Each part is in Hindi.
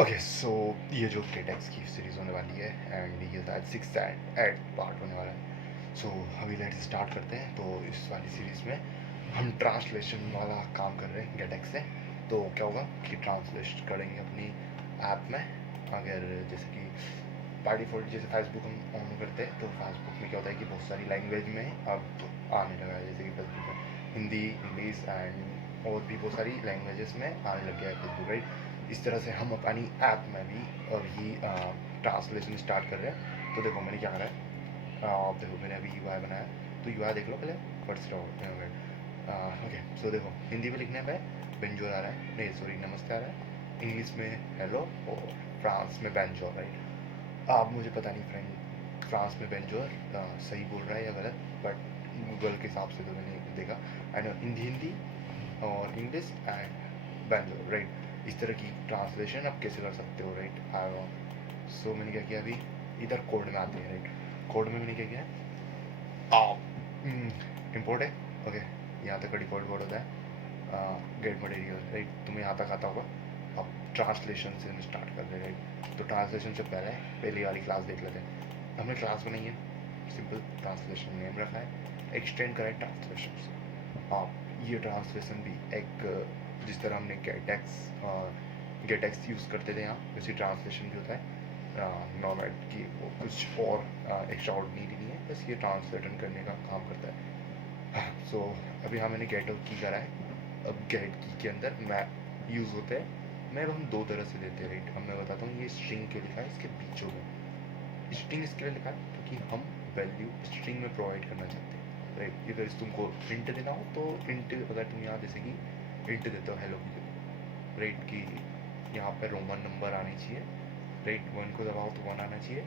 ओके सो ये जो केटेक्स की सीरीज़ होने वाली है एंड ये शायद सिक्स एंड एट पार्ट होने वाला है। सो अभी लेट्स स्टार्ट करते हैं। तो इस वाली सीरीज़ में हम ट्रांसलेशन वाला काम कर रहे हैं गेटेक्स से। तो क्या होगा कि ट्रांसलेट करेंगे अपनी ऐप में। अगर जैसे कि बाय डिफ़ॉल्ट जैसे फेसबुक हम ऑन करते हैं तो फेसबुक में क्या होता है कि बहुत सारी लैंग्वेज में अब आने लगा है। जैसे कि फेसबुक में हिंदी, इंग्लिश एंड और भी बहुत सारी लैंग्वेजेस में आने लग गया है फेसबुक, राइट। इस तरह से हम अपनी ऐप में भी अभी ट्रांसलेशन स्टार्ट कर रहे हैं। तो देखो मैंने क्या करा है। देखो मैंने अभी यूआई बनाया। तो यूआई देख लो पहले फर्स्ट ओके। सो देखो हिंदी में लिखने पे बेंजोर आ रहा है, नहीं सॉरी नमस्ते आ रहा है। इंग्लिश में हेलो और फ्रांस में बेंजोर, राइट। अब मुझे पता नहीं फ्रेंड फ्रांस में बेंजोर सही बोल रहा है या गलत, बट गूगल के हिसाब से तो मैंने देखा। एंड हिंदी हिंदी और इंग्लिश एंड बेंजोर, राइट। इस तरह की ट्रांसलेशन आप कैसे कर सकते हो, राइट। सो मैंने क्या किया, अभी इधर कोड में आते हैं, राइट। कोड में मैंने क्या किया, इम्पोर्ट है, ओके। यहाँ तक का डिफॉल्ट कोड होता है गेट मटेरियल, राइट। तुम्हें यहाँ तक आता होगा। अब ट्रांसलेशन से हम स्टार्ट कर रहे हैं, राइट। तो ट्रांसलेशन से पहले पहली वाली क्लास देख लेते हैं। हमने क्लास बनाई है, सिंपल ट्रांसलेशन नेम रखा है, एक्सटेंड करा है ट्रांसलेशन। अब ये ट्रांसलेशन भी एक जिस तरह हमने गेटेक्स यूज़ करते थे यहाँ, वैसे ट्रांसलेशन भी होता है। नॉर्मल की वो कुछ और एक्स्ट्रा ऑर्डिनरी नहीं है, बस ये ट्रांसलेशन करने का काम करता है। सो अभी हाँ मैंने गेट की करा है। अब गेट की के अंदर मैप यूज़ होते हैं। मैप हम दो तरह से देते हैं, राइट। अब मैं बताता हूँ ये स्ट्रिंग के लिखा है, इसके बीचों में स्ट्रिंग इसके लिए लिखा है क्योंकि हम वैल्यू स्ट्रिंग में प्रोवाइड करना चाहते हैं, राइट। अगर तुमको इंट देना हो तो इंट, अगर तुम यहाँ जैसे कि इंट देते हो हेलो की जगह, राइट, कि यहाँ पर रोमन नंबर आने चाहिए, राइट। वन को दबाओ तो वन आना चाहिए,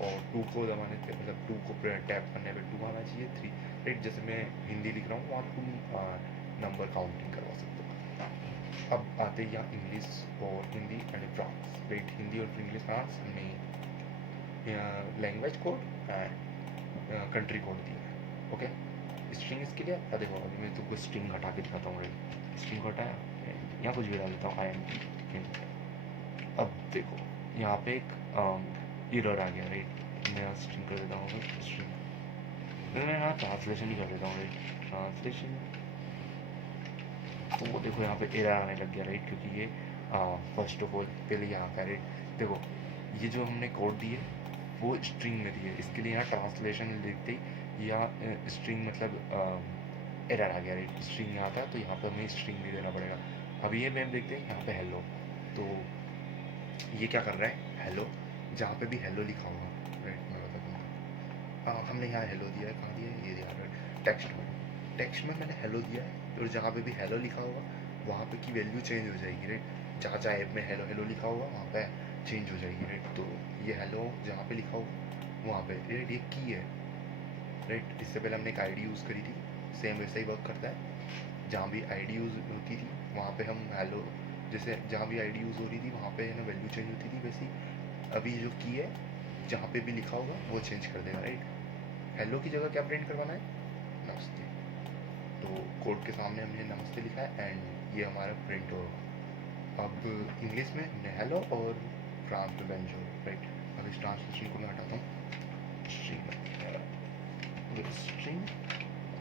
और टू को दबाने पे मतलब टू को टैप करने पे टू आना चाहिए, थ्री, राइट। जैसे मैं हिंदी लिख रहा हूँ वहाँ तुम नंबर काउंटिंग करवा सकते हो। अब आते हैं यहाँ इंग्लिश और Hindi and France, right. Hindi और इंग्लिश फ्रांस हमने language code and country code दिया है, ओके। स्ट्रिंग इसके लिए देखो अभी मैं तुमको स्ट्रिंग हटा के दिखाता हूँ, राइट। स्ट्रिंग को हटाया, यहाँ कुछ भी डाल देता हूँ, आई एम। अब देखो यहाँ पे एक एरर आ गया, राइट। मैं यहाँ स्ट्रिंग कर देता हूँ, स्ट्रिंग फिर मैं यहाँ ट्रांसलेशन ही कर देता हूँ, राइट। ट्रांसलेशन, तो वो देखो यहाँ पे एरर आने लग गया, राइट, क्योंकि ये फर्स्ट ऑफ ऑल पहले यहाँ का, राइट। देखो ये जो हमने कोड दिए वो स्ट्रिंग में दिए, इसके लिए यहाँ ट्रांसलेशन लिखते ही या स्ट्रिंग मतलब एरर आ गया, राइट। स्ट्रिंग यहाँ था तो यहाँ पर हमें स्ट्रिंग भी देना पड़ेगा। अब ये मैम देखते हैं यहाँ पे हेलो, तो ये क्या कर रहा है, हेलो जहाँ पे भी हेलो लिखा होगा, राइट। मैं बताता हूँ। हमने यहाँ हेलो दिया है, कहाँ दिया है, ये दिया है टेक्स्ट में। टेक्स्ट में मैंने हेलो दिया है, और जहाँ पे भी हेलो लिखा होगा वहाँ पे की वैल्यू चेंज हो जाएगी, राइट। जहाँ जहाँ ऐप में हेलो हेलो लिखा होगा वहाँ पे चेंज हो जाएगी, राइट। तो ये हेलो जहाँ पे लिखा होगा वहाँ पे, राइट, ये की है, राइट। इससे पहले हमने एक आईडी यूज़ करी थी, सेम वैसा ही वर्क करता है। जहाँ भी आईडी यूज़ होती थी वहाँ पे हम हेलो, जैसे जहाँ भी आईडी यूज़ हो रही थी वहाँ पे है ना वैल्यू चेंज होती थी, वैसी अभी जो की है जहाँ पे भी लिखा होगा वो चेंज कर देगा, राइट। हेलो की जगह क्या प्रिंट करवाना है, नमस्ते। तो कोड के सामने हमने नमस्ते लिखा है एंड ये हमारा प्रिंट होगा। अब इंग्लिश में हमने हेलो और फ्रांस में बेंजो, राइट। अब इस ट्रांसलेशन को मैं हटाता हूँ, स्ट्रिंग,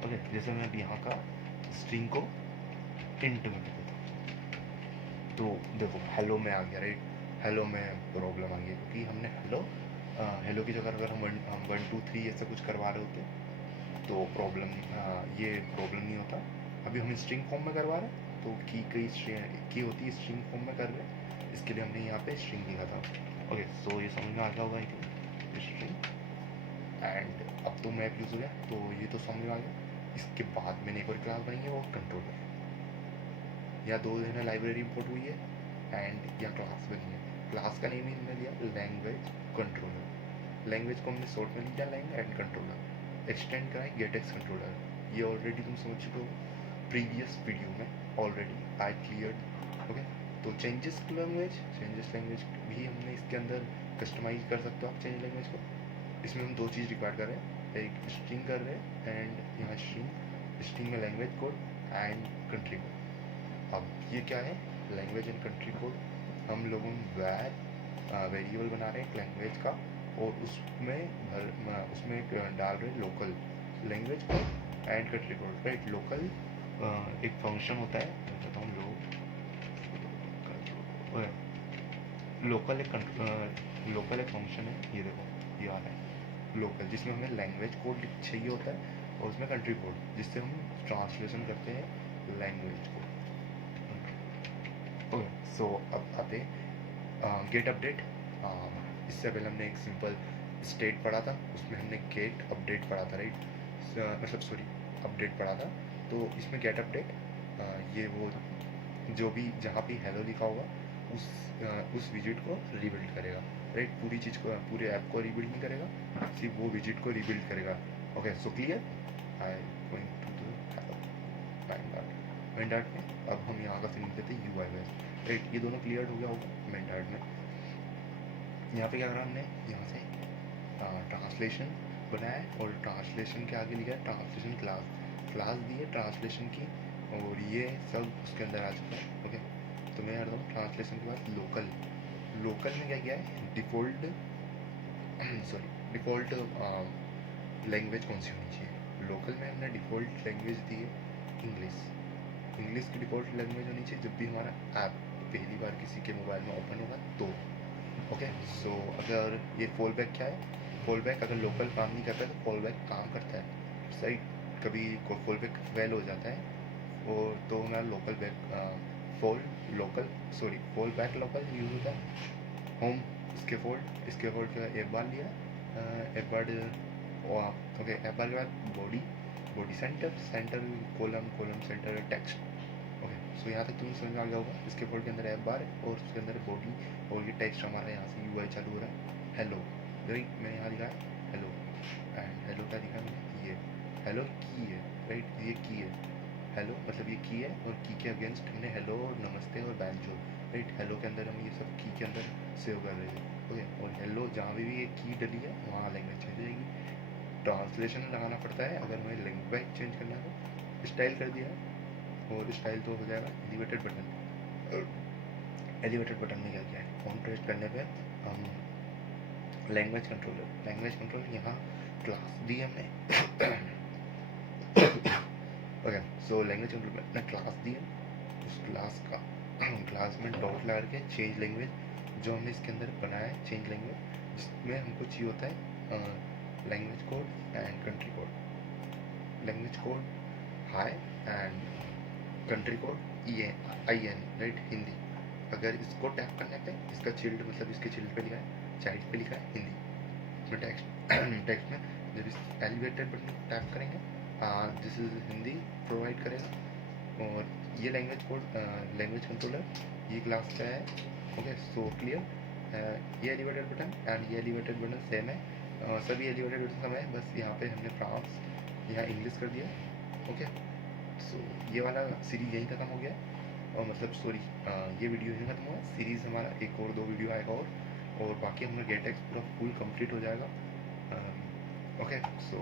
ओके। जैसे मैं अब यहाँ का स्ट्रिंग को इंट में कर देता हूँ, तो देखो हेलो में आ गया, राइट। हेलो में प्रॉब्लम आ गई क्योंकि हमने हेलो की जगह अगर हम वन टू थ्री ऐसा कुछ करवा रहे होते तो प्रॉब्लम, ये प्रॉब्लम नहीं होता। अभी हम स्ट्रिंग फॉर्म में करवा रहे हैं तो की होती है स्ट्रिंग फॉर्म में कर रहे हैं, इसके लिए हमने यहाँ पे स्ट्रिंग लिखा था, ओके। सो ये समझ में आ गया होगा कि स्ट्रिंग एंड अब तो मैप यूज़ हो गया, तो ये तो समझ में आ गया। इसके बाद मैंने एक और क्लास बनाई है वो कंट्रोलर, या दो है ना लाइब्रेरी इंपोर्ट हुई है एंड या क्लास बनी है। क्लास का नेम ही हमने लिया लैंग्वेज कंट्रोलर, लैंग्वेज को हमने शॉर्ट में लिया लैंग एंड कंट्रोलर, एक्सटेंड कराए गेटेक्स कंट्रोलर। ये ऑलरेडी तुम समझ चुके हो प्रीवियस वीडियो में, ऑलरेडी आई क्लियर, ओके। तो चेंजेस लैंग्वेज भी हमने इसके अंदर कस्टमाइज कर सकते हो आप चेंज लैंग्वेज को। इसमें हम दो चीज़ रिक्वायर कर रहे हैं, एक स्ट्रिंग कर रहे हैं एंड यहाँ स्ट्रिंग, स्ट्रिंग में language code and country code. अब ये क्या है, लैंग्वेज एंड कंट्री कोड हम लोगों वैर वेरिएबल बना रहे हैं एक लैंग्वेज का, और उसमें डाल रहे हैं लोकल लैंग्वेज को and country code, right. Local एक फंक्शन होता है, मैं बताता हूँ लोकल एक फंक्शन है, ये देखो ये आ रहा है लोकल, जिसमें हमें लैंग्वेज कोड चाहिए होता है, और उसमें कंट्री कोड, जिससे हम ट्रांसलेशन करते हैं लैंग्वेज को। ओके, सो अब आते गेट अपडेट। इससे पहले हमने एक सिंपल स्टेट पढ़ा था, उसमें हमने गेट अपडेट पढ़ा था, राइट। मतलब सॉरी, अपडेट पढ़ा था। तो इसमें गेट अपडेट ये वो जो भी जहाँ भी हेलो लिखा होगा उस विजिट को रिबिल्ड करेगा, राइट। पूरी चीज़ को, पूरे ऐप को रिबिल्ड नहीं करेगा, सिर्फ वो विजिट को रिबिल्ड करेगा। Okay, so clear. I going to the main dart में अब हम यहाँ का फिनिश देते हैं UI वेस, राइट। ये दोनों क्लियर हो गया होगा मेन डार्ट में। यहाँ पे क्या करा हमने, यहाँ से ट्रांसलेशन बनाया है, और ट्रांसलेशन के आगे लिखा है ट्रांसलेशन क्लास दी है ट्रांसलेशन की, और ये सब उसके अंदर आ चुका है। ओके, तो मैं करता हूँ ट्रांसलेशन के बाद लोकल में क्या किया है, डिफ़ॉल्ट डिफ़ॉल्ट लैंग्वेज कौन सी होनी चाहिए। लोकल में हमने डिफ़ॉल्ट लैंग्वेज दी है इंग्लिश की डिफ़ॉल्ट लैंग्वेज होनी चाहिए जब भी हमारा ऐप पहली बार किसी के मोबाइल में ओपन होगा तो। ओके, सो अगर ये फॉल बैक क्या है, फॉल बैक अगर लोकल काम नहीं करता है तो फॉल बैक काम करता है, सही। कभी फॉल बैक फेल हो जाता है और तो हमारा फॉल बैक लोकल यूज़ होता है। होम इसके फोल्ड का एक बार लिया, एक बार ओके, एक बार के बाद body centre column centre text. Okay, so यहाँ तक तुम्हें समझ में आ गया होगा। इसके फोल्ड के अंदर ऐप बार है और उसके अंदर बॉडी, और ये टेक्स्ट हमारा यहाँ से UI चालू हो रहा है हेलो, राइट। मैंने यहाँ लिखा है हेलो, एंड हेलो क्या लिखा है मैंने, ये हेलो की है, राइट। ये की है, हेलो मतलब ये की है, और की के अगेंस्ट हमने हेलो और नमस्ते और बैंजो, राइट। हेलो के अंदर हम ये सब की के अंदर सेव कर रहे हैं। ओके, और हेलो जहाँ भी ये की डली है वहाँ लैंग्वेज चेंज हो जाएगी। ट्रांसलेशन लगाना पड़ता है अगर हमें लैंग्वेज चेंज करना है तो स्टाइल कर दिया है, और स्टाइल तो हो जाएगा एलिवेटेड बटन। एलिवेटेड बटन में क्या किया है, फॉन्ट प्रेस करने पे हम लैंग्वेज कंट्रोलर यहाँ क्लास दी हमने। ओके, सो लैंग्वेज कंट्रोल में अपना क्लास दी है, उस क्लास में डॉट लगा के चेंज लैंग्वेज जो हमने इसके अंदर बनाया है, चेंज लैंग्वेज, जिसमें हमको चाहिए होता है language code and country code. Language code high and country code IN, right, Hindi. अगर इसको टैप करने पे इसका चिल्ड मतलब इसके चिल्ड पे लिखा है, चाइल्ड पे लिखा है हिंदी में, टेक्स्ट में जब इस एलिवेटेड बटन टैप करेंगे दिस इज हिंदी प्रोवाइड करेगा। और ये लैंग्वेज कंट्रोलर ये क्लास का है। Okay, so clear. ये एलिवेटेड बटन एंड ये एलिवेटेड बटन सेम है, सभी एलिवेटेड बटन सेम है, बस यहाँ पे हमने फ्रांस यहाँ इंग्लिश कर दिया। ओके, सो ये वाला सीरीज़ यहीं ख़त्म हो गया, और मतलब सॉरी ये वीडियो यहीं ख़त्म हुआ। सीरीज़ हमारा एक और 2 वीडियो आएगा, और बाकी हमारा गेट एक्स पूरा फुल कंप्लीट हो जाएगा। ओके, सो